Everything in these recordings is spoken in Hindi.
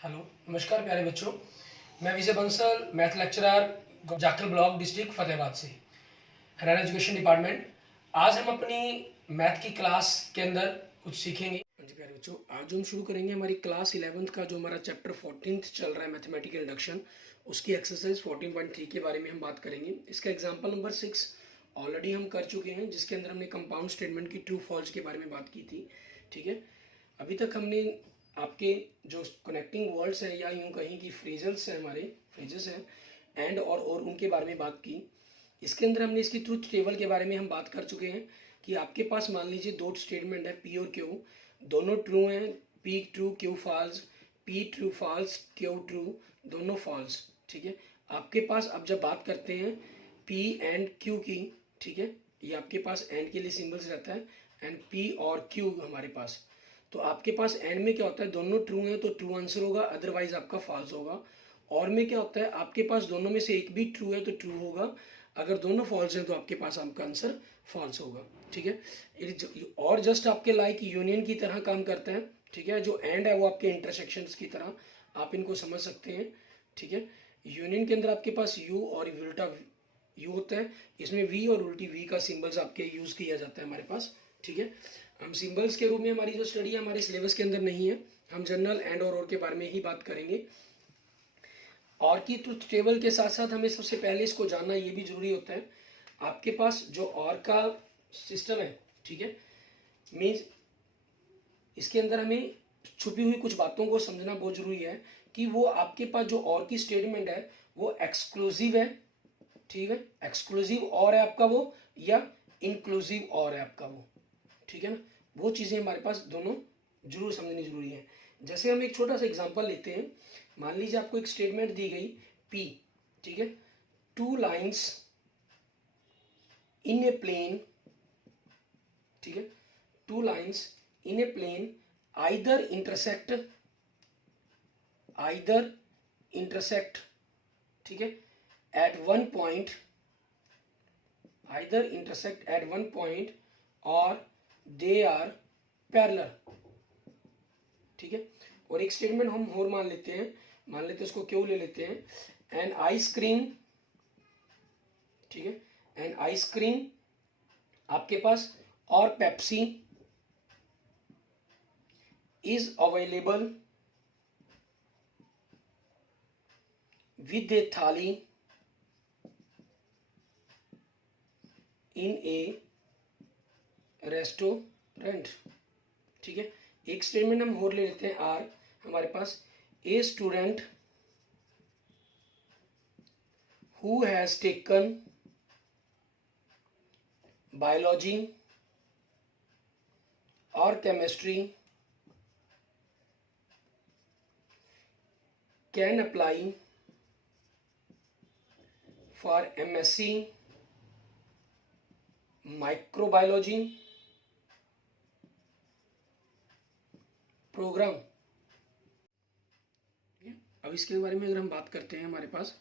हेलो, नमस्कार प्यारे बच्चों। मैं Vijay Bansal, math lecturer, Jakhal block, district Fatehabad से, हरियाणा एजुकेशन डिपार्टमेंट। आज हम अपनी मैथ की क्लास के अंदर कुछ सीखेंगे। हाँ जी प्यारे बच्चों, आज हम शुरू करेंगे हमारी क्लास 11th का जो हमारा चैप्टर 14th चल रहा है, मैथमेटिकल इंडक्शन, उसकी एक्सरसाइज 14.3 के बारे में हम बात करेंगे। इसका एग्जाम्पल नंबर 6 ऑलरेडी हम कर चुके हैं, जिसके अंदर हमने कंपाउंड स्टेटमेंट की ट्रू फॉल्स के बारे में बात की थी। ठीक है, अभी तक हमने आपके जो कनेक्टिंग वर्ड्स हैं या यूं कहीं की फ्रेजल्स हैं, हमारे फ्रेजेस हैं, एंड और उनके बारे में बात की। इसके अंदर हमने इसकी ट्रुथ टेबल के बारे में हम बात कर चुके हैं कि आपके पास मान लीजिए दो स्टेटमेंट है, पी और क्यू, दोनों ट्रू हैं। P true, Q false, P true false, Q true, दोनों फॉल्स। ठीक है, आपके पास अब जब बात करते हैं पी एंड क्यू की, ठीक है, ये आपके पास एंड के लिए सिंबल्स रहता है, एंड पी और क्यू हमारे पास, तो आपके पास एंड में क्या होता है, दोनों ट्रू हैं तो ट्रू आंसर होगा, अदरवाइज आपका फॉल्स होगा। और में क्या होता है, आपके पास दोनों में से एक भी ट्रू है तो ट्रू होगा, अगर दोनों फॉल्स हैं तो आपके पास आपका आंसर फॉल्स होगा। ठीक है, और जस्ट आपके लाइक यूनियन की तरह काम करते हैं। ठीक है, जो एंड है वो आपके इंटरसेक्शंस की तरह आप इनको समझ सकते हैं। ठीक है, यूनियन के अंदर आपके पास यू और उल्टा यू होता है, इसमें वी और उल्टी वी का सिंबल्स आपके यूज किया जाता है हमारे पास। ठीक है, हम सिंबल्स के रूप में हमारी जो स्टडी है हमारे सिलेबस के अंदर नहीं है, हम जनरल एंड और के बारे में ही बात करेंगे। और की ट्रुथ टेबल के साथ साथ हमें सबसे पहले इसको जानना ये भी जरूरी होता है। आपके पास जो और का सिस्टम है, ठीक है, मीन्स इसके अंदर हमें छुपी हुई कुछ बातों को समझना बहुत जरूरी है कि वो आपके पास जो और की स्टेटमेंट है वो एक्सक्लूसिव है। ठीक है, एक्सक्लूसिव और है आपका वो, या इंक्लूसिव और है आपका वो। ठीक है ना, वो चीज़ें हमारे पास दोनों जरूर समझनी जरूरी है। जैसे हम एक छोटा सा एग्जांपल लेते हैं, मान लीजिए आपको एक स्टेटमेंट दी गई पी, ठीक है, two lines in a plane, ठीक है, two lines in a plane either intersect, ठीक है, at one point, either intersect at one point और दे आर पैरेलल। ठीक है, और एक स्टेटमेंट हम और मान लेते हैं, मान लेते हैं उसको क्यों ले लेते हैं, एन आइसक्रीम, ठीक है, एन आइसक्रीम आपके पास और पेप्सी इज अवेलेबल विद ए थाली इन ए रेस्टोरेंट। ठीक है, एक स्टेटमेंट हम और ले लेते हैं आर, हमारे पास a student who has taken biology और chemistry can apply for MSc microbiology programme. अब इसके बारे में अगर हम बात करते हैं, हमारे पास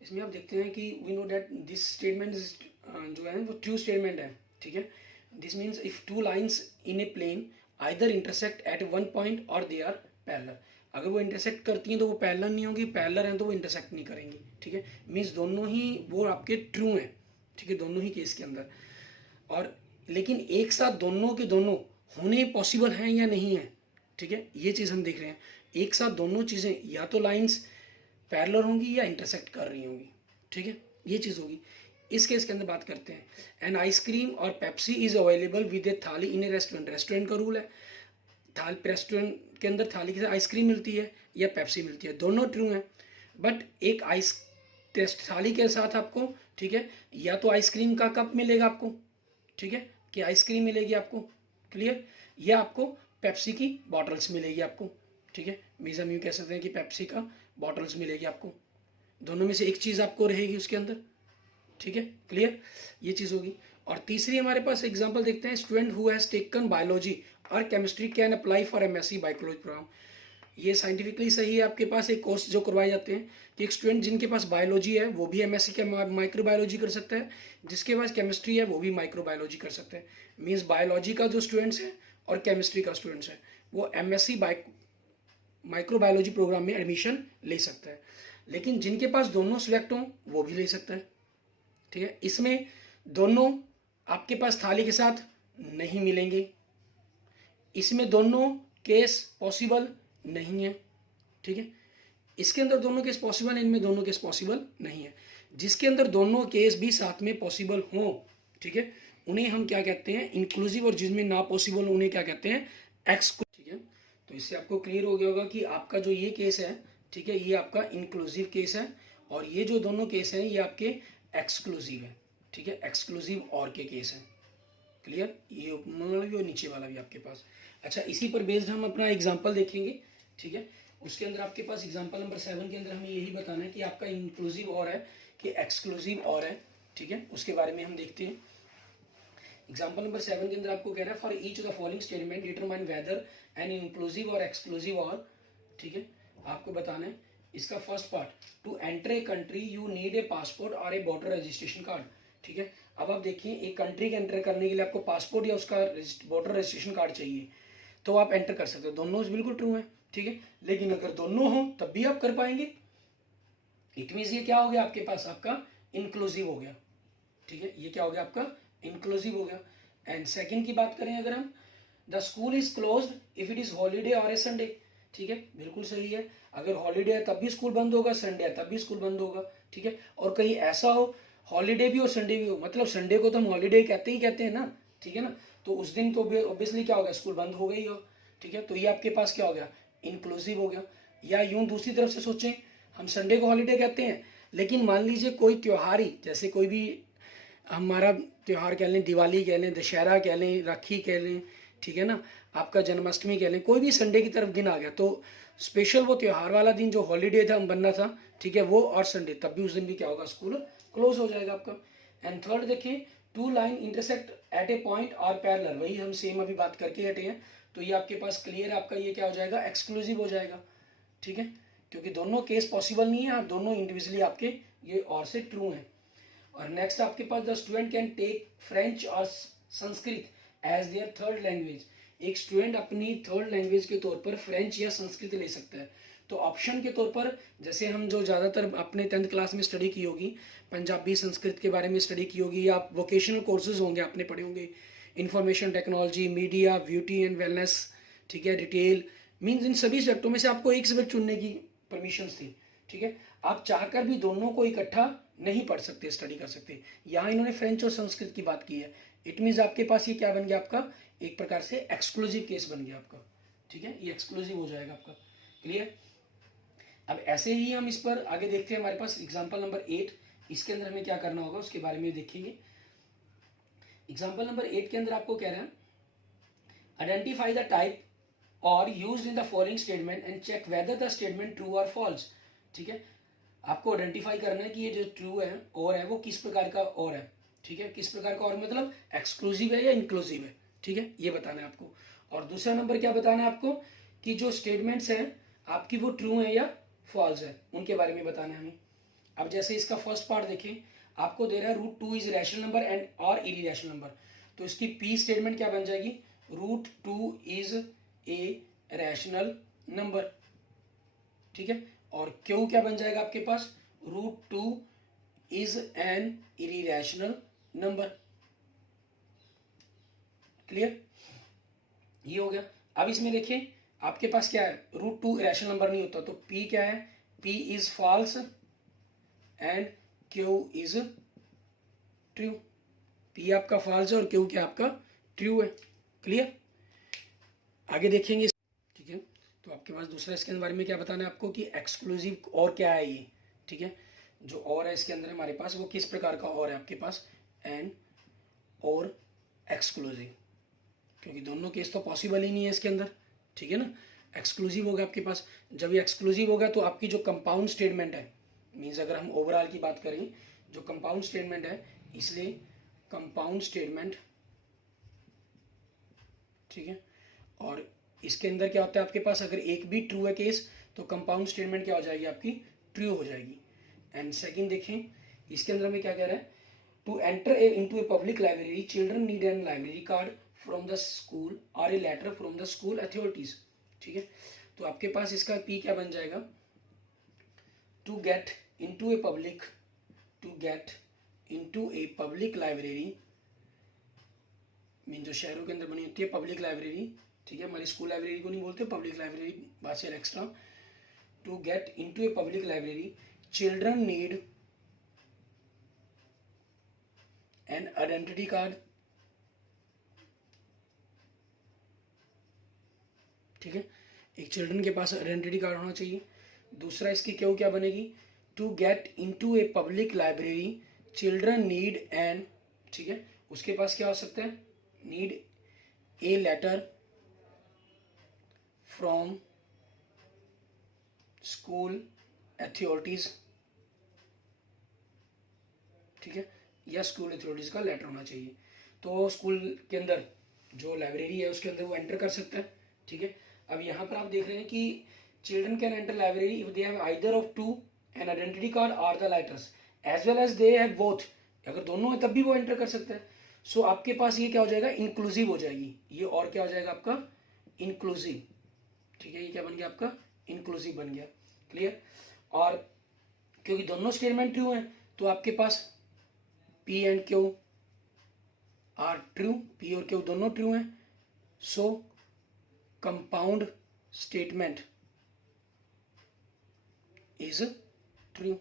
इसमें आप देखते हैं कि we know that this statement जो है वो ट्रू स्टेटमेंट है। ठीक है, this means if two lines in a plane either intersect at one point और दे आर पैरेलल, अगर वो इंटरसेक्ट करती हैं तो वो पैरेलल नहीं होगी, पैरेलल हैं तो वो इंटरसेक्ट नहीं करेंगी। ठीक है, मीन्स दोनों ही वो आपके ट्रू हैं। ठीक है, दोनों ही केस के अंदर, और लेकिन एक साथ दोनों के दोनों होने पॉसिबल हैं या नहीं है। ठीक है, ये चीज़ हम देख रहे हैं, एक साथ दोनों चीज़ें या तो लाइंस पैरेलल होंगी या इंटरसेक्ट कर रही होंगी। ठीक है, ये चीज़ होगी। इस केस के अंदर बात करते हैं, एन आइसक्रीम और पेप्सी इज अवेलेबल विद ए थाली इन ए रेस्टोरेंट। रेस्टोरेंट का रूल है, रेस्टोरेंट के अंदर थाली के साथ आइसक्रीम मिलती है या पेप्सी मिलती है, दोनों ट्रू हैं। बट एक थाली के साथ आपको, ठीक है, या तो आइसक्रीम का कप मिलेगा आपको, ठीक है, कि आइसक्रीम मिलेगी आपको, क्लियर, या आपको पेप्सी की बॉटल्स मिलेगी आपको। ठीक है, मीन्स हम यूँ कह सकते हैं कि पेप्सी का बॉटल्स मिलेगी आपको, दोनों में से एक चीज़ आपको रहेगी उसके अंदर। ठीक है, क्लियर, ये चीज़ होगी। और तीसरी हमारे पास एग्जांपल देखते हैं, student who has taken biology और chemistry can apply for MSc biology programme. ये साइंटिफिकली सही है, आपके पास एक कोर्स जो करवाए जाते हैं कि एक स्टूडेंट जिनके पास बायोलॉजी है वो भी एमएससी के माइक्रोबायोलॉजी कर सकता है, जिसके पास केमिस्ट्री है वो भी माइक्रोबायोलॉजी कर सकते हैं। मीन्स बायोलॉजी का जो स्टूडेंट्स हैं और केमिस्ट्री का स्टूडेंट्स हैं वो एमएससी माइक्रोबायोलॉजी प्रोग्राम में एडमिशन ले सकता है। लेकिन जिनके पास दोनों सिलेक्ट हों वो भी ले सकता है, ठीक है। इसमें दोनों आपके पास थाली के साथ नहीं मिलेंगे, इसमें दोनों केस पॉसिबल नहीं है, ठीक है। इसके अंदर दोनों केस पॉसिबल है, इनमें दोनों केस पॉसिबल नहीं है। जिसके अंदर दोनों केस भी साथ में पॉसिबल हो, ठीक है, उन्हें हम क्या कहते हैं, इंक्लूसिव, और जिसमें ना पॉसिबल उन्हें क्या कहते हैं, एक्सक्लूसिव, ठीक है। तो इससे आपको क्लियर हो गया होगा कि आपका जो ये केस है, ठीक है, ये आपका इंक्लूसिव केस है, और ये जो दोनों केस हैं ये आपके एक्सक्लूसिव है, ठीक है, एक्सक्लूसिव और के केस हैं। क्लियर, ये ऊपर वाला भी और नीचे वाला भी आपके पास। अच्छा, इसी पर बेस्ड हम अपना एग्जांपल देखेंगे, ठीक है। उसके अंदर आपके पास एग्जांपल नंबर 7 के अंदर हमें यही बताना है कि आपका इंक्लूसिव और है कि एक्सक्लूसिव और है, ठीक है, उसके बारे में हम देखते हैं। एग्जांपल नंबर 7 के अंदर आपको कह रहा है for each of the following statement determine whether an inclusive or exclusive or, ठीक है, आपको बताना है। इसका first part, to enter a country you need a passport or a voter registration card, ठीक है। अब आप देखिए, एक कंट्री के एंटर करने के लिए आपको पासपोर्ट या उसका वोटर रजिस्ट्रेशन कार्ड चाहिए, तो आप एंटर कर सकते हो। दोनों बिल्कुल ट्रू है, ठीक है। लेकिन अगर दोनों हो तब भी आप कर पाएंगे। इट मीन्स ये क्या हो गया आपके पास, आपका इंक्लूसिव हो गया, ठीक है, ये क्या हो गया आपका इंक्लूसिव हो गया। एंड सेकंड की बात करें अगर हम, the school is closed if it is holiday और ए संडे, ठीक है, बिल्कुल सही है। अगर हॉलीडे है तब भी स्कूल बंद होगा, संडे है तब भी स्कूल बंद होगा, ठीक है। और कहीं ऐसा हो हॉलीडे भी हो संडे भी हो, मतलब संडे को तो हम हॉलीडे कहते हैं ना, ठीक है ना, तो उस दिन तो ऑब्वियसली क्या होगा, स्कूल बंद हो गई हो, ठीक है। तो ये आपके पास क्या हो गया, इंक्लूसिव हो गया। या यूं दूसरी तरफ से सोचें, हम संडे को हॉलीडे कहते हैं, लेकिन मान लीजिए कोई त्योहार ही, जैसे कोई भी हमारा त्यौहार कह लें, दिवाली कह लें, दशहरा कह लें, राखी कह लें, ठीक है ना, आपका जन्माष्टमी कह लें, कोई भी संडे की तरफ दिन आ गया, तो स्पेशल वो त्यौहार वाला दिन जो हॉलीडे था बनना था, ठीक है, वो और संडे, तब भी उस दिन भी क्या होगा, स्कूल क्लोज हो जाएगा आपका। एंड थर्ड देखें, two line intersect at a point or parallel, वही हम सेम अभी बात करके हटे हैं, तो ये आपके पास क्लियर है, आपका ये क्या हो जाएगा, एक्सक्लूसिव हो जाएगा, ठीक है, क्योंकि दोनों केस पॉसिबल नहीं है, आप दोनों इंडिविजुअली आपके ये और से ट्रू हैं। और नेक्स्ट आपके पास, the student can take French और Sanskrit as their third language, एक स्टूडेंट अपनी थर्ड लैंग्वेज के तौर पर फ्रेंच या संस्कृत ले सकता है। तो ऑप्शन के तौर पर, जैसे हम जो ज़्यादातर अपने 10th क्लास में स्टडी की होगी, पंजाबी संस्कृत के बारे में स्टडी की होगी, या वोकेशनल कोर्सेज होंगे आपने पढ़े होंगे, information technology, media, beauty and wellness, ठीक है, डिटेल, मीन्स इन सभी सब्जेक्टों में से आपको एक सब्जेक्ट चुनने की परमिशन थी, ठीक है। आप चाहकर भी दोनों को इकट्ठा नहीं पढ़ सकते, स्टडी कर सकते। यहाँ इन्होंने फ्रेंच और संस्कृत की बात की है, इट मीन्स आपके पास ये क्या बन गया, आपका एक प्रकार से एक्सक्लूसिव केस बन गया आपका, ठीक है, ये एक्सक्लूसिव हो जाएगा आपका। क्लियर। अब ऐसे ही हम इस पर आगे देखते हैं, हमारे पास एग्जाम्पल नंबर 8, इसके अंदर हमें क्या करना होगा उसके बारे में देखेंगे। एग्जाम्पल नंबर 8 के अंदर आपको कह रहे हैं, identify the type or used in the following statement and check whether the statement true or false, ठीक है। आपको आइडेंटिफाई करना है कि ये जो ट्रू है और है वो किस प्रकार का और है, ठीक है, किस प्रकार का और मतलब एक्सक्लूसिव है या इंक्लूसिव है, ठीक है, ये बताना है आपको। और दूसरा नंबर क्या बताना है आपको, कि जो स्टेटमेंट्स हैं आपकी वो ट्रू है या फॉल्स है, उनके बारे में बताना है हमें। अब जैसे इसका फर्स्ट पार्ट देखें, आपको दे रहा है √2 इज रैशनल नंबर एंड और इरेशनल नंबर, तो इसकी पी स्टेटमेंट क्या बन जाएगी, √2 इज ए रैशनल नंबर, ठीक है। और क्यू क्या बन जाएगा आपके पास, √2 is an irrational number. Clear, ये हो गया। अब इसमें देखिए आपके पास क्या है, √2 रैशनल नंबर नहीं होता, तो P क्या है, P is false and Q is true. P आपका फॉल्स है और Q क्या आपका ट्रू है। क्लियर, आगे देखेंगे, ठीक है। तो आपके पास दूसरा इसके बारे में क्या बताना है आपको, कि एक्सक्लूसिव और क्या है ये, ठीक है, जो और है इसके अंदर हमारे पास वो किस प्रकार का और है आपके पास, एंड और एक्सक्लूसिव, क्योंकि दोनों केस तो पॉसिबल ही नहीं है इसके अंदर, ठीक है ना। एक्सक्लूसिव होगा आपके पास, जब ये एक्सक्लूसिव होगा तो आपकी जो कंपाउंड स्टेटमेंट है, मीन्स अगर हम ओवरऑल की बात करें, जो कंपाउंड स्टेटमेंट है, इसलिए कंपाउंड स्टेटमेंट, ठीक है। और इसके अंदर क्या होता है आपके पास, अगर एक भी ट्रू है केस तो कंपाउंड स्टेटमेंट क्या हो जाएगी आपकी, ट्रू हो जाएगी। एंड सेकंड देखें, इसके अंदर हमें क्या कह रहा है, to enter into a public library children need an library card from the school और a letter from the school authorities, ठीक है। तो आपके पास इसका पी क्या बन जाएगा, to get into a public library, mean जो शहरों के अंदर बनी होती है पब्लिक लाइब्रेरी, ठीक है, हमारी स्कूल लाइब्रेरी को नहीं बोलते, पब्लिक लाइब्रेरी बात से extra, to get into a public library children need an identity card, ठीक है, एक चिल्ड्रन के पास आइडेंटिटी कार्ड होना चाहिए। दूसरा इसकी क्यों क्या बनेगी, to get into a public library children need an, ठीक है, उसके पास क्या हो सकता है, need a letter from school authorities, ठीक है, या स्कूल अथॉरिटीज का लेटर होना चाहिए। तो स्कूल के अंदर जो लाइब्रेरी है उसके अंदर वो एंटर कर सकता है, ठीक है। अब यहाँ पर आप देख रहे हैं कि children can enter library if they have either of two an identity card or the letters as well as they have both, अगर दोनों है तब भी वो एंटर कर सकता है। सो आपके पास ये क्या हो जाएगा, इंक्लूसिव हो जाएगी ये, और क्या हो जाएगा आपका इंक्लूसिव, ठीक है, ये क्या बन गया आपका इंक्लूसिव बन गया, क्लियर। और क्योंकि दोनों स्टेटमेंट ट्रू हैं तो आपके पास P and Q are true, P और क्यू दोनों ट्रू हैं, so compound statement is true,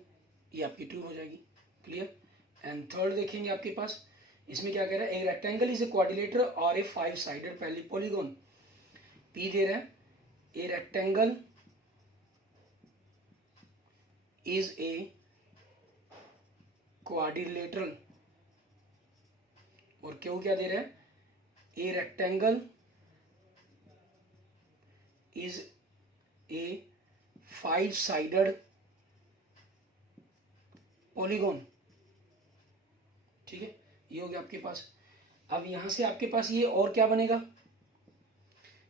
ये आपकी ट्रू हो जाएगी, क्लियर। एंड थर्ड देखेंगे आपके पास, इसमें क्या कह रहा है, a rectangle is a quadrilateral और ए 5 साइडेड पॉलीगॉन, पी दे रहा है a rectangle is a quadrilateral, और क्यों क्या दे रहा है, a rectangle is a 5 sided polygon, ठीक है, ये हो गया आपके पास। अब यहां से आपके पास ये और क्या बनेगा,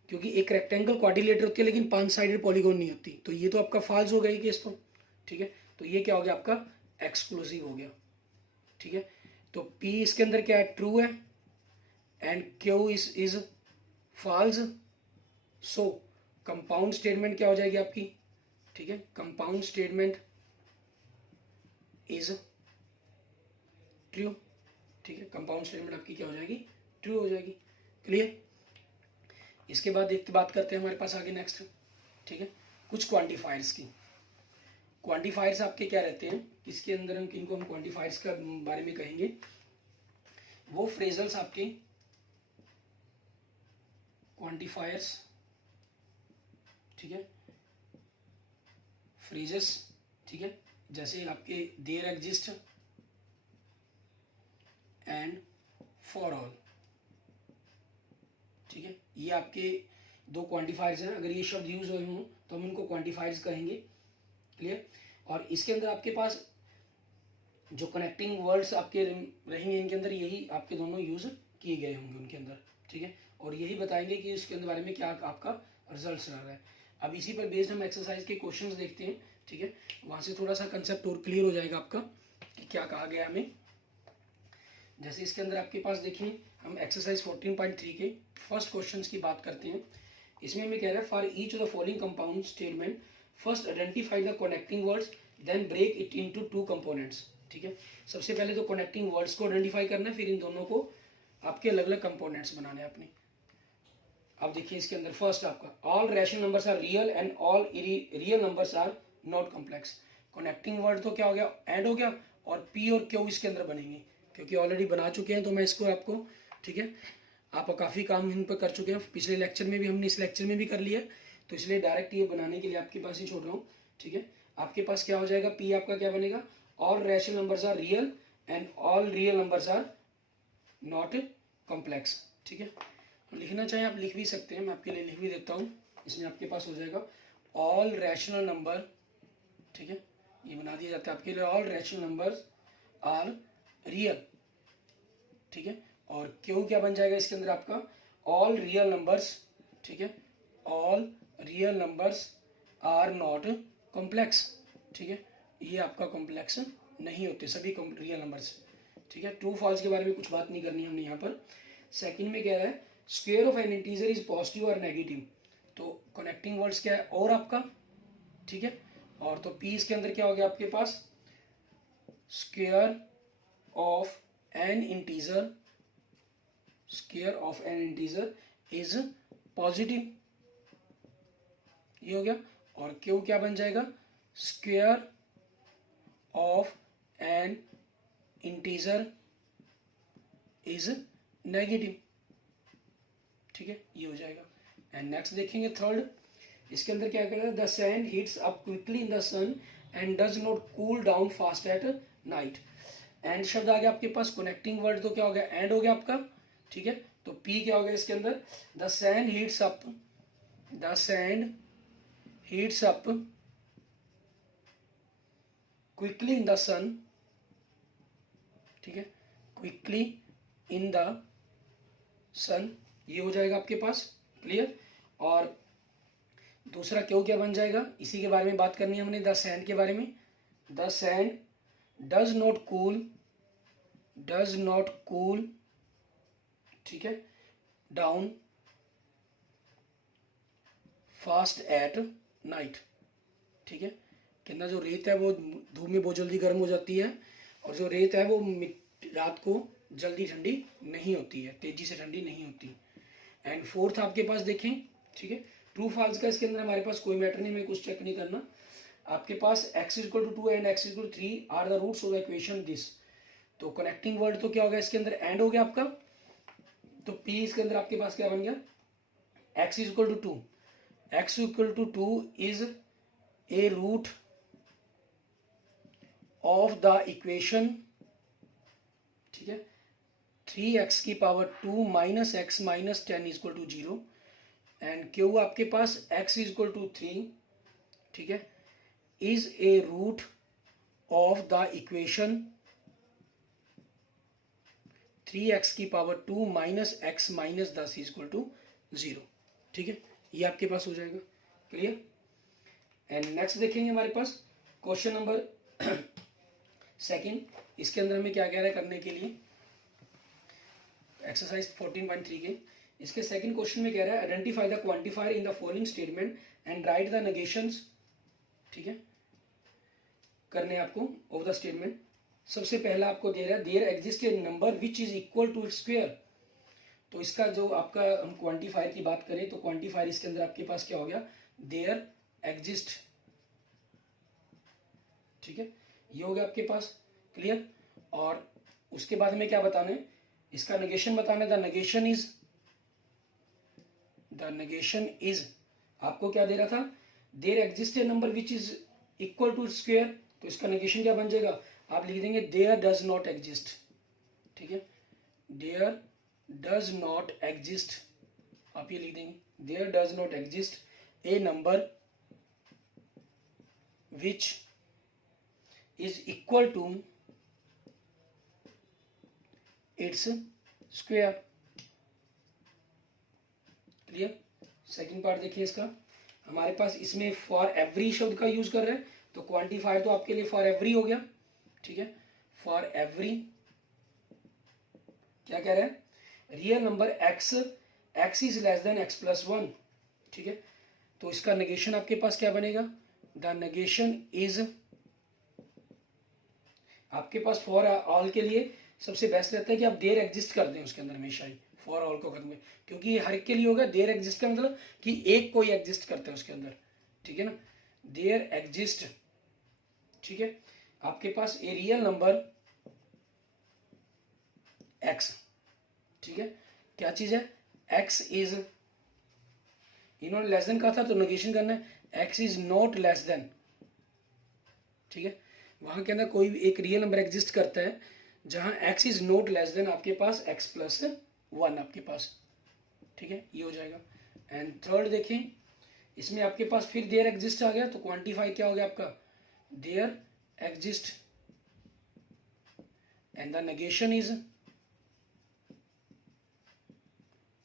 क्योंकि एक रेक्टेंगल क्वाड्रिलेटर होती है लेकिन 5 साइडेड पॉलीगॉन नहीं होती, तो ये तो आपका फॉल्स हो गया केस तो, ठीक है, तो ये क्या हो गया आपका एक्सक्लूसिव हो गया, ठीक है। तो P इसके अंदर क्या है, ट्रू है, and Q is false, so compound statement क्या हो जाएगी आपकी, ठीक है, कंपाउंड स्टेटमेंट इज ट्रू, ठीक है, कंपाउंड स्टेटमेंट आपकी क्या हो जाएगी, ट्रू हो जाएगी, क्लियर। इसके बाद बात करते हैं हमारे पास आगे नेक्स्ट, ठीक है, कुछ क्वांटिफायर्स की। क्वांटिफायर्स आपके क्या रहते हैं, इसके अंदर हम किनको हम क्वांटिफायर्स का बारे में कहेंगे, वो फ्रेजल्स आपके क्वांटिफायर्स, ठीक है, फ्रेजेस, ठीक है, जैसे आपके there exist and for all, ठीक है, ये आपके दो क्वांटिफायर्स हैं, अगर ये शब्द यूज हुए हों तो हम इनको क्वांटिफायर्स कहेंगे, क्लियर। और इसके अंदर आपके पास जो कनेक्टिंग वर्ड्स आपके रहेंगे इनके अंदर यही आपके दोनों यूज किए गए होंगे उनके अंदर, ठीक है, और यही बताएंगे कि उसके अंदर बारे में क्या आपका रिजल्ट रह रहा है। अब इसी पर बेस्ड हम एक्सरसाइज के क्वेश्चंस देखते हैं, ठीक है, वहां से थोड़ा सा कंसेप्ट और क्लियर हो जाएगा आपका कि क्या कहा गया हमें। जैसे इसके अंदर आपके पास देखिए हम एक्सरसाइज 14.3 के फर्स्ट क्वेश्चन की बात करते हैं। इसमें हमें कह रहा है for each of the following compound statement first identify the connecting words then break it into 2 components, ठीक है, सबसे पहले तो कनेक्टिंग वर्ड्स को आइडेंटिफाई करना है, फिर इन दोनों को आपके अलग अलग कंपोनेंट्स बनाने हैं अपने। अब देखिए इसके अंदर फर्स्ट आपका all rational numbers are real and all real numbers are not complex. Connecting word तो क्या हो गया, ऐड हो गया, और पी और क्यू इसके अंदर बनेंगे, क्योंकि ऑलरेडी बना चुके हैं तो मैं इसको आपको, ठीक है, आप काफ़ी काम इन पर कर चुके हैं, पिछले लेक्चर में भी हमने इस लेक्चर में भी कर लिया, तो इसलिए डायरेक्ट ये बनाने के लिए आपके पास ही छोड़ रहा हूँ, ठीक है। आपके पास क्या हो जाएगा, पी आपका क्या बनेगा, all rational numbers are real and all real numbers are not complex, ठीक है। लिखना चाहें आप लिख भी सकते हैं, मैं आपके लिए लिख भी देता हूँ, इसमें आपके पास हो जाएगा ऑल रैशनल नंबर, ठीक है, ये बना दिया जाता है आपके लिए, all rational numbers are real, ठीक है, और क्यों क्या बन जाएगा इसके अंदर आपका ऑल रियल नंबर्स, ठीक है, all real numbers are not complex, ठीक है, ये आपका कॉम्प्लेक्स नहीं होते सभी रियल नंबर्स, ठीक है। ट्रू फॉल्स के बारे में कुछ बात नहीं करनी हमने यहाँ पर। सेकंड में कह रहा है square of an integer is positive or negative, तो कनेक्टिंग वर्ड्स क्या है, और आपका, ठीक है। और तो पी इसके अंदर क्या हो गया आपके पास, square of an integer, square of an integer is positive, ये हो गया। और क्यू क्या बन जाएगा, square of an integer is negative, ठीक है, ये हो जाएगा। एंड नेक्स्ट देखेंगे थर्ड, इसके अंदर क्या करेगा, the sand heats up quickly in the sun and does not cool down fast at night. And शब्द आ गया आपके पास, कनेक्टिंग वर्ड तो क्या हो गया, एंड हो गया आपका, ठीक है। तो पी क्या हो गया इसके अंदर, the sand heats up, the sand heats up quickly in the sun, ठीक है, क्विकली इन द सन, ये हो जाएगा आपके पास, क्लियर। और दूसरा क्यों क्या बन जाएगा, इसी के बारे में बात करनी है हमने, द सैंड के बारे में। The sand does not cool, does not cool, ठीक है, डाउन फास्ट एट नाइट, ठीक है। कहना जो रेत है वो धूप में बहुत जल्दी गर्म हो जाती है, और जो रेत है वो रात को जल्दी ठंडी नहीं होती है, तेजी से ठंडी नहीं होती। एंड फोर्थ आपके पास देखें, ठीक है, ट्रू फॉल्स का इसके अंदर हमारे पास कोई मैटर नहीं, मैं कुछ चेक नहीं करना। आपके पास x equal to 2 and x equal to 3 are the roots of the equation this. तो कनेक्टिंग वर्ड तो क्या हो गया इसके अंदर, एंड हो गया आपका। तो p इसके अंदर आपके पास क्या बन गया, x equal to 2, x equal to 2 is a root of the equation, ठीक है, 3x की power 2 minus x minus 10 equal to 0। And Q आपके पास x इक्वल टू 3, ठीक है, is a root of the equation 3x की power 2 minus x minus 10 equal to 0, ठीक है, ये आपके पास हो जाएगा, क्लियर। एंड नेक्स्ट देखेंगे हमारे पास क्वेश्चन नंबर सेकंड, इसके अंदर हमें क्या कह रहा है करने के लिए, एक्सरसाइज 14.3 के इसके सेकंड क्वेश्चन में कह रहा है identify the quantifier in the following statement and write the negations, ठीक है, करने आपको ऑफ द स्टेटमेंट। सबसे पहला आपको दे रहा है there exist a number which is equal to its square. तो इसका जो आपका हम क्वांटिफायर की बात करें तो क्वांटिफायर इसके अंदर आपके पास क्या हो गया, देयर एग्जिस्ट, ठीक है, ये हो गया आपके पास, क्लियर। और उसके बाद हमें क्या बताना है, इसका नेगेशन बताना है, द नेगेशन इज आपको क्या दे रहा था, there exist a number which is equal to square. तो इसका नेगेशन क्या बन जाएगा, आप लिख देंगे देयर डज नॉट एग्जिस्ट, ठीक है, देयर डज नॉट एग्जिस्ट, आप ये लिख देंगे there does not exist a number which is equal to its square, clear. Second part देखिए इसका, हमारे पास इसमें फॉर एवरी शब्द का यूज कर रहे हैं, तो क्वांटिफायर तो आपके लिए फॉर एवरी हो गया, ठीक है, फॉर एवरी क्या कह रहे हैं, real number x is less than x plus 1, ठीक है। तो इसका नेगेशन आपके पास क्या बनेगा, द नेगेशन इज आपके पास फॉर ऑल के लिए सबसे बेस्ट रहता है कि आप देयर एग्जिस्ट कर दें उसके अंदर हमेशा ही, फॉर ऑल को खत्म, क्योंकि हर एक के लिए होगा देयर एग्जिस्ट का मतलब कि एक कोई एग्जिस्ट करता है उसके अंदर, ठीक है ना, देयर एग्जिस्ट, ठीक है, आपके पास ए रियल नंबर x, ठीक है, क्या चीज है, x इज, इन्होंने लेस देन कहा था तो नेगेशन करना है, x is not less than, ठीक है, वहां के अंदर कोई भी एक रियल नंबर एग्जिस्ट करता है जहां x is not less than आपके पास x प्लस 1 आपके पास, ठीक है, ये हो जाएगा। एंड थर्ड देखें, इसमें आपके पास फिर देयर एग्जिस्ट आ गया, तो क्वांटिफाई क्या हो गया आपका, there exist and the negation is,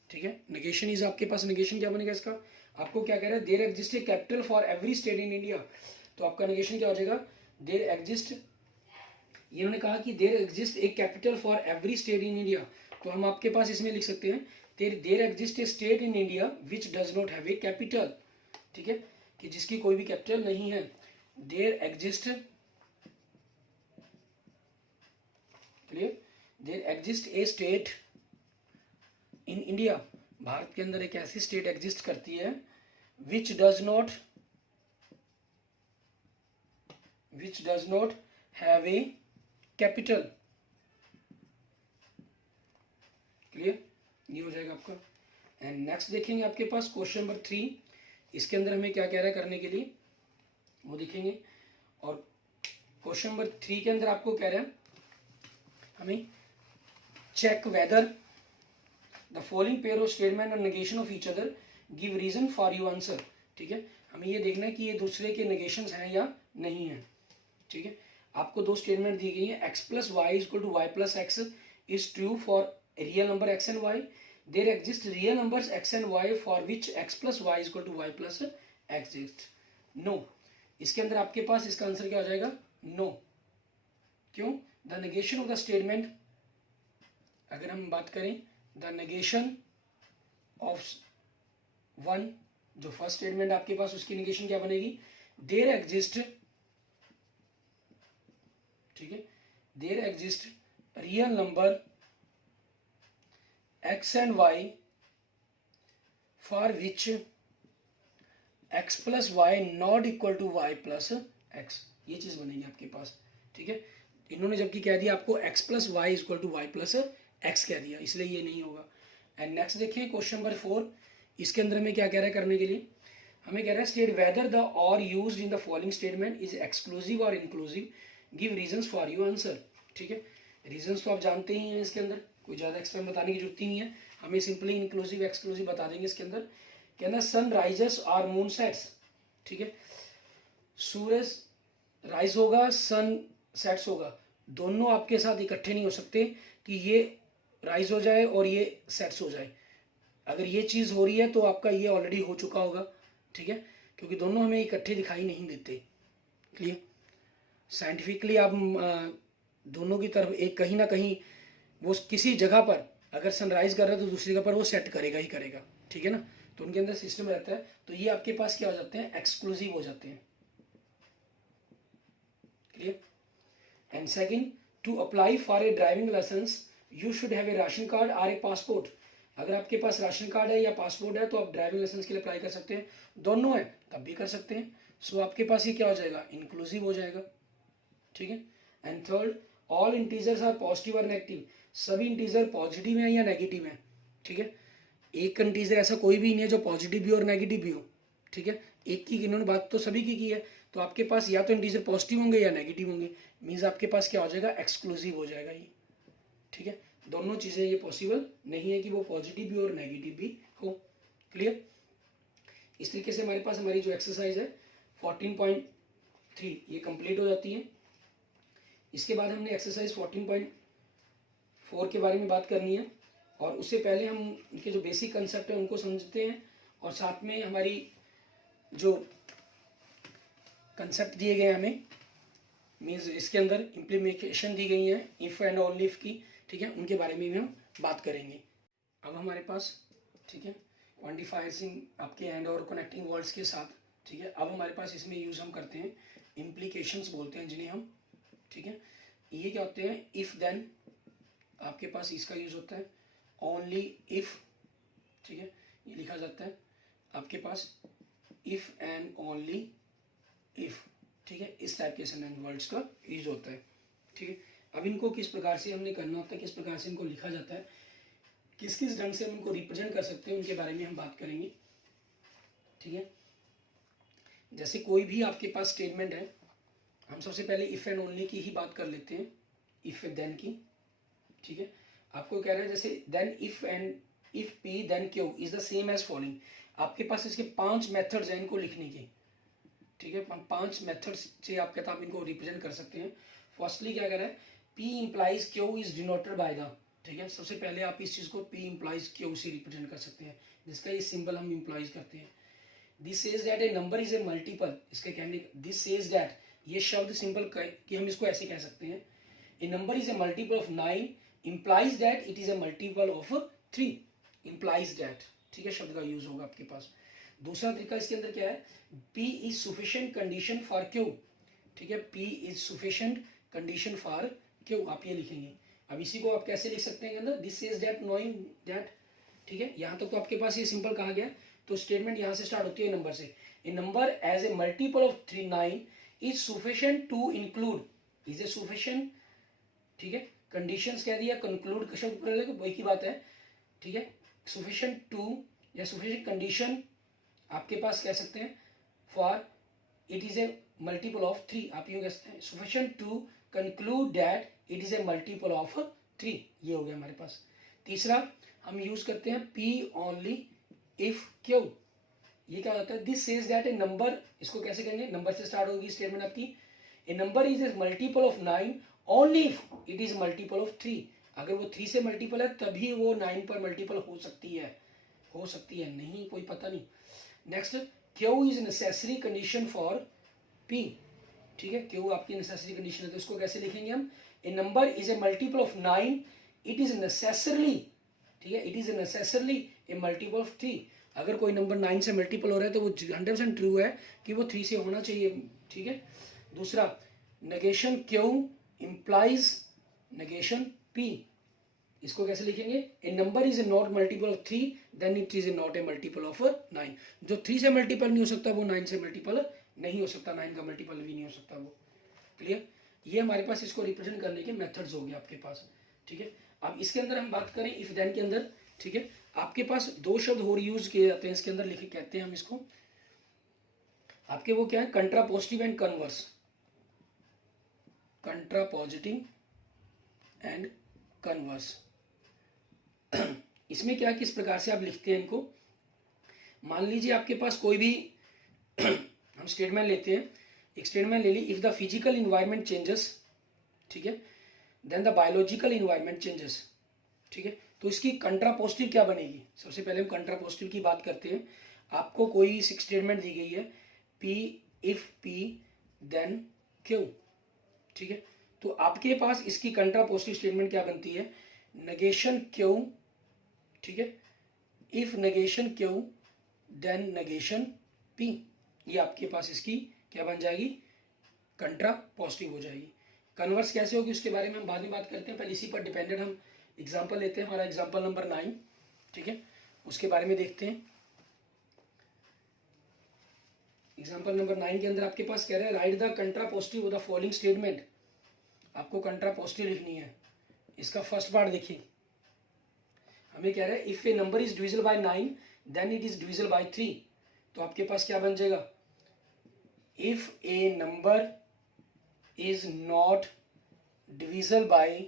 ठीक है, नेगेशन इज आपके पास, नेगेशन क्या बनेगा इसका, आपको क्या कह रहा है, there exist a capital for every state in India. तो आपका नेगेशन क्या हो जाएगा, देयर एग्जिस्ट, इन्होंने कहा कि there exist a capital for every state in India, तो हम आपके पास इसमें लिख सकते हैं there exist a state in India which does not have a capital, ठीक है, कि जिसकी कोई भी कैपिटल नहीं है। There exist, clear, there exist a state in India, Bharat के अंदर एक ऐसी स्टेट एग्जिस्ट करती है which does not have a capital, clear, ये हो जाएगा आपका। एंड नेक्स्ट देखेंगे आपके पास क्वेश्चन नंबर 3, इसके अंदर हमें क्या कह रहा है करने के लिए वो देखेंगे। और क्वेश्चन नंबर 3 के अंदर आपको कह रहा है हमें check whether the following pair of statement और negation of each other, give reason for you answer, ठीक है, हमें ये देखना है कि ये दूसरे के नेगेशंस हैं या नहीं है, ठीक है। आपको दो स्टेटमेंट दी गई है, x plus y equal to y plus x is true for real number x and y, there exist real numbers x and y for which x plus y equal to y plus exist, no. इसके अंदर आपके पास इसका आंसर क्या हो जाएगा, नो। क्यों, the negation of the statement, अगर हम बात करें द नेगेशन ऑफ वन, जो फर्स्ट स्टेटमेंट आपके पास उसकी नेगेशन क्या बनेगी, देयर एग्जिस्ट, ठीक है, there exist real number x and y for which x plus y not equal to y plus x, ये चीज बनेगी आपके पास, ठीक है। इन्होंने जबकि कह दिया आपको x plus y equal to y plus x कह दिया, इसलिए ये नहीं होगा। एंड नेक्स्ट देखिए क्वेश्चन नंबर 4, इसके अंदर में क्या कह रहा है करने के लिए, हमें कह रहा है स्टेट वेदर द और used in the following statement is exclusive और inclusive, give reasons for you answer, ठीक है। रीजंस तो आप जानते ही हैं, इसके अंदर कोई ज़्यादा एक्स्ट्रा बताने की जरूरत ही नहीं है, हमें सिंपली इंक्लूसिव एक्सक्लूसिव बता देंगे। इसके अंदर कहना सन राइजेस और मून सेट्स, ठीक है, सूरज राइज होगा, सन सेट्स होगा, दोनों आपके साथ इकट्ठे नहीं हो सकते कि ये राइज हो जाए और ये सेट्स हो जाए। अगर ये चीज़ हो रही है तो आपका ये ऑलरेडी हो चुका होगा, ठीक है, क्योंकि दोनों हमें इकट्ठे दिखाई नहीं देते, क्लियर। साइंटिफिकली आप दोनों की तरफ एक कहीं ना कहीं वो किसी जगह पर अगर सनराइज कर रहा है तो दूसरी जगह पर वो सेट करेगा ही करेगा, ठीक है ना, तो उनके अंदर सिस्टम रहता है। तो ये आपके पास क्या हो जाते हैं, एक्सक्लूसिव हो जाते हैं, clear. And second, to apply for a driving licence you should have a ration card or a passport, अगर आपके पास राशन कार्ड है या पासपोर्ट है तो आप ड्राइविंग लाइसेंस के लिए अप्लाई कर सकते हैं, दोनों है तब भी कर सकते हैं। सो आपके पास ये क्या हो जाएगा, इंक्लूसिव हो जाएगा, ठीक है। And third, all integers are positive or negative, सभी इंटीजर पॉजिटिव है या नेगेटिव है, ठीक है। एक इंटीजर ऐसा कोई भी नहीं है जो पॉजिटिव भी और नेगेटिव भी हो, ठीक है। एक की इन्होंने बात तो सभी की है, तो आपके पास या तो इंटीजर पॉजिटिव होंगे या नेगेटिव होंगे, मीन्स आपके पास क्या हो जाएगा, एक्सक्लूसिव हो जाएगा ये, ठीक है। दोनों चीज़ें ये पॉसिबल नहीं है कि वो पॉजिटिव भी और नेगेटिव भी हो, क्लियर। इस तरीके से हमारे पास हमारी जो एक्सरसाइज है 14.3 ये कंप्लीट हो जाती है। इसके बाद हमने एक्सरसाइज 14.4 के बारे में बात करनी है, और उससे पहले हम उनके जो बेसिक कंसेप्ट है उनको समझते हैं, और साथ में हमारी जो कंसेप्ट दिए गए हमें, मीन्स इसके अंदर इम्प्लीमेंटेशन दी गई है इफ़ एंड ओनली इफ की, ठीक है, उनके बारे में भी हम बात करेंगे। अब हमारे पास, ठीक है, क्वांटिफायर्सिंग आपके एंड और कनेक्टिंग वर्ड्स के साथ, ठीक है। अब हमारे पास इसमें यूज़ हम करते हैं इम्प्लीकेशंस बोलते हैं जिन्हें हम, ठीक है। ये क्या होते हैं, इफ़ देन, आपके पास इसका यूज़ होता है ओनली इफ़, ठीक है, ये लिखा जाता है आपके पास इफ़ एंड ओनली इफ़, ठीक है, इस टाइप के सेंटेंस वर्ड्स का यूज होता है, ठीक है। अब इनको किस प्रकार से हमने करना होता है, किस प्रकार से इनको लिखा जाता है, किस किस ढंग से हम इनको रिप्रेजेंट कर सकते हैं, उनके बारे में हम बात करेंगे, ठीक है। जैसे कोई भी आपके पास स्टेटमेंट है, हम सबसे पहले इफ़ एंड ओनली की ही बात कर लेते हैं, इफ़ देन की, ठीक है। आपको कह रहा है जैसे then if and if P then Q is the same as following, आपके पास इसके 5 मेथड्स हैं इनको लिखने के, ठीक है। 5 मेथड्स से आप कहता आप इनको रिप्रेजेंट कर सकते हैं। फर्स्टली क्या कह रहा है, P implies Q is denoted by the, ठीक है, सबसे पहले आप इस चीज़ को P implies Q से रिप्रेजेंट कर सकते हैं, जिसका ये सिंबल हम इम्प्लाइज करते हैं। This says that a number is a multiple, इसके कहने, दिस सेज दैट, ये शब्द सिंपल कि हम इसको ऐसे कह सकते हैं, a number is a multiple of 9 implies that it is a multiple of 3, implies that, ठीक है, शब्द का यूज होगा आपके पास। दूसरा तरीका इसके अंदर क्या है, P is sufficient condition for Q, ठीक है, P is sufficient condition for Q, आप ये लिखेंगे। अब इसी को आप कैसे लिख सकते हैं अंदर, this is that knowing that, ठीक है, यहाँ तक तो आपके पास ये सिंपल कहा गया। तो स्टेटमेंट यहाँ से स्टार्ट होती है नंबर से, a number as a multiple of 9 is sufficient to include, is a sufficient, ठीक है, कंडीशंस कह दिया, कंक्लूड का शब्द बोले वही की बात है, ठीक है, सुफिशिएंट टू या सुफिशिएंट कंडीशन आपके पास कह सकते हैं for it is a multiple of 3, आप यूं कह सकते हैं sufficient to conclude that it is a multiple of 3, ये हो गया हमारे पास। तीसरा हम यूज करते हैं P ओनली इफ Q, ये क्या होता है, this says that a number, इसको कैसे कहेंगे, नंबर से स्टार्ट होगी स्टेटमेंट आपकी, a number is a multiple of 9 only if it is multiple of 3, अगर वो 3 से मल्टीपल है तभी वो 9 पर मल्टीपल हो सकती है, नहीं कोई पता नहीं। Next, Q is necessary condition for P, ठीक है, Q आपकी नेसेसरी कंडीशन है, तो इसको कैसे लिखेंगे हम, a number is a multiple of 9 it is necessarily, ठीक है, it is necessarily a multiple of 3, अगर कोई नंबर 9 से मल्टीपल हो रहा है तो वो 100% ट्रू है कि वो 3 से होना चाहिए, ठीक है। दूसरा, negation Q implies negation P, इसको कैसे लिखेंगे, a number is a not multiple of 3 then it is a not a multiple of 9, जो 3 से मल्टीपल नहीं हो सकता वो 9 से मल्टीपल नहीं हो सकता, 9 का मल्टीपल भी नहीं हो सकता वो, क्लियर। ये हमारे पास इसको रिप्रेजेंट करने के मेथड्स हो गए आपके पास, ठीक है। अब इसके अंदर हम बात करें इफ देन के अंदर, ठीक है, आपके पास 2 शब्द और यूज किए जाते हैं इसके अंदर, लिखे कहते हैं हम इसको, आपके वो क्या है, कंट्रापोजिटिव एंड कन्वर्स, कंट्रापोजिटिव एंड कन्वर्स। इसमें क्या, किस प्रकार से आप लिखते हैं इनको, मान लीजिए आपके पास कोई भी हम स्टेटमेंट लेते हैं, एक स्टेटमेंट ले ली, if the physical environment changes, ठीक है, then the biological environment changes, ठीक है, तो इसकी कंट्रापोजिटिव क्या बनेगी, सबसे पहले हम कंट्रापोजिटिव की बात करते हैं। आपको कोई स्टेटमेंट दी गई है, P if P then Q, ठीक है, तो आपके पास इसकी कंट्रापोजिटिव स्टेटमेंट क्या बनती है, नेगेशन Q, ठीक है, if negation Q then negation P, ये आपके पास इसकी क्या बन जाएगी, कंट्रापोजिटिव हो जाएगी। कन्वर्स कैसे होगी उसके बारे में हम बाद में बात करते हैं, पहले इसी पर डिपेंडेंट हम एग्जाम्पल लेते हैं, हमारा एग्जाम्पल नंबर 9, ठीक है, उसके बारे में देखते हैं। एग्जाम्पल नंबर 9 के अंदर आपके पास कह रहा है write the contrapositive of the following statement, आपको कंट्रापोजिटिव लिखनी है। इसका फर्स्ट पार्ट देखिए, हमें कह रहा है if a number is divisible by 9 then it is divisible by 3, तो आपके पास क्या बन जाएगा, if a number is not divisible by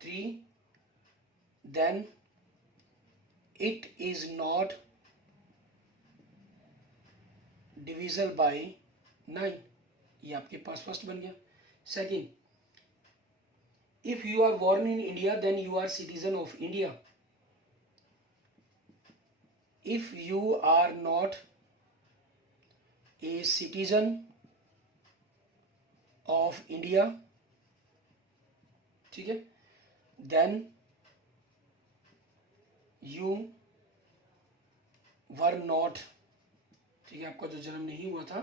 3 then it is not divisible by 9, ये आपके पास फर्स्ट बन गया। Second, if you are born in India then you are citizen of India, if you are not a citizen of India, ठीक है, देन यू वर नॉट, ठीक है, आपका जो जन्म नहीं हुआ था,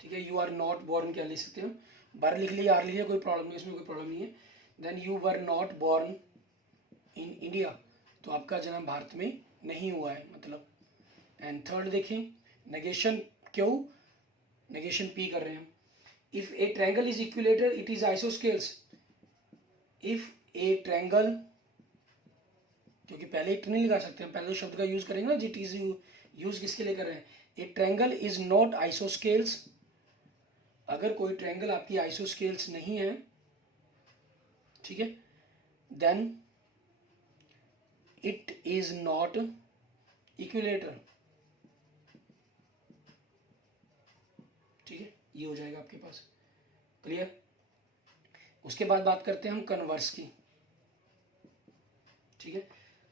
ठीक है, यू आर नॉट बोर्न, क्या लिख सकते हैं, बर लिख लिया, आर लिख लिया, कोई प्रॉब्लम नहीं, इसमें कोई प्रॉब्लम नहीं है, then you were not born in India, तो आपका जन्म भारत में नहीं हुआ है मतलब। एंड थर्ड देखें, नेगेशन क्यों, नेगेशन पी कर रहे हैं हम, if a triangle is equilateral it is isosceles, if a triangle, क्योंकि पहले इट नहीं लगा सकते हम, पहले तो शब्द का यूज करेंगे ना, जिट इज यूज किसके लिए कर रहे हैं, a triangle is not isosceles, अगर कोई ट्रायंगल आपकी आइसोस्केल्स नहीं है, ठीक है, then it is not equilateral, ठीक है, ये हो जाएगा आपके पास, क्लियर। उसके बाद बात करते हैं हम कन्वर्स की, ठीक है,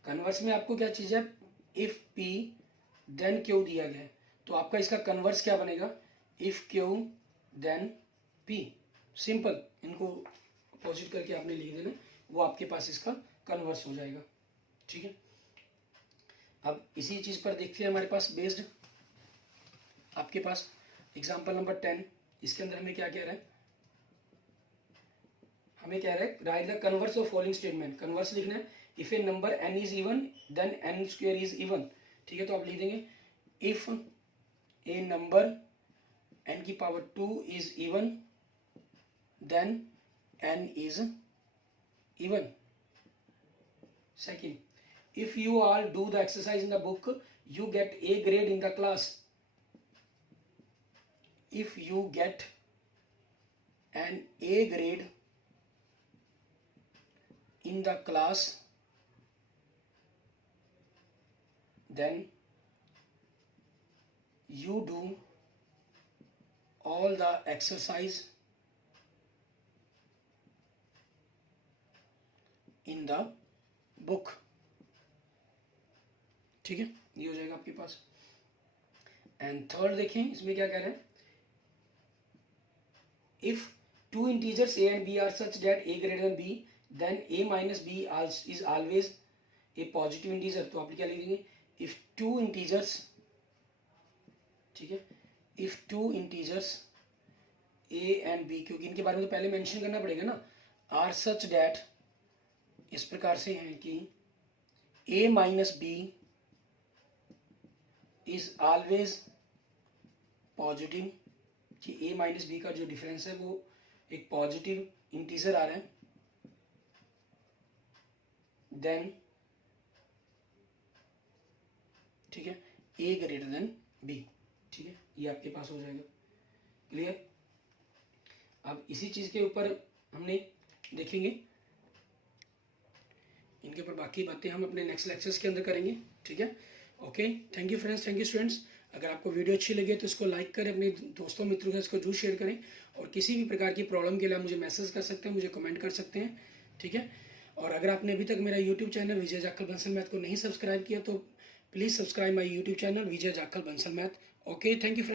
कन्वर्स में आपको क्या चीज है, इफ P देन Q दिया गया है, तो आपका इसका कन्वर्स क्या बनेगा, if Q then P, simple, इनको अपोजिट करके आपने लिख देना, वो आपके पास इसका कन्वर्स हो जाएगा, ठीक है। अब इसी चीज़ पर देखते हैं हमारे पास बेस्ड आपके पास एग्जाम्पल नंबर 10, इसके अंदर हमें क्या कह रहा है, हमें कह रहा है write the converse of following statement. Converse लिखना है, if a number n is even then n square is even. ठीक है, तो आप लिख देंगे इफ ए नंबर n की power 2 is even then n is even. Second, if you all do the exercise in the book you get A grade in the class. If you get an A grade in the class then you do all the exercise in the book. ठीक है, ये हो जाएगा आपके पास। एंड थर्ड देखें, इसमें क्या कह रहे हैं, if two integers a and b are such that a greater than b then a minus b is always a positive integer। तो आप क्या लिखेंगे, इफ टू इंटीजर्स, ठीक है, if two integers a and b, क्योंकि इनके बारे में तो पहले मेंशन करना पड़ेगा ना, आर सच दैट, इस प्रकार से हैं कि a minus b is always positive, कि a माइनस बी का जो डिफरेंस है वो एक पॉजिटिव इंटीजर आ रहा है, देन ठीक है a ग्रेटर देन b। ठीक है, ये आपके पास हो जाएगा। क्लियर। अब इसी चीज के ऊपर हमने देखेंगे, इनके ऊपर बाकी बातें हम अपने नेक्स्ट लेक्चर्स के अंदर करेंगे। ठीक है, okay, thank you friends, thank you students. अगर आपको वीडियो अच्छी लगे तो इसको लाइक करें, अपने दोस्तों मित्रों के साथ इसको जरूर शेयर करें, और किसी भी प्रकार की प्रॉब्लम के लिए आप मुझे मैसेज कर सकते हैं, मुझे कमेंट कर सकते हैं। ठीक है, और अगर आपने अभी तक मेरा यूट्यूब चैनल विजय जाखल बंसल मैथ को नहीं सब्सक्राइब किया तो please subscribe my YouTube channel Vijay Jakhal Bansal math. Okay, thank you.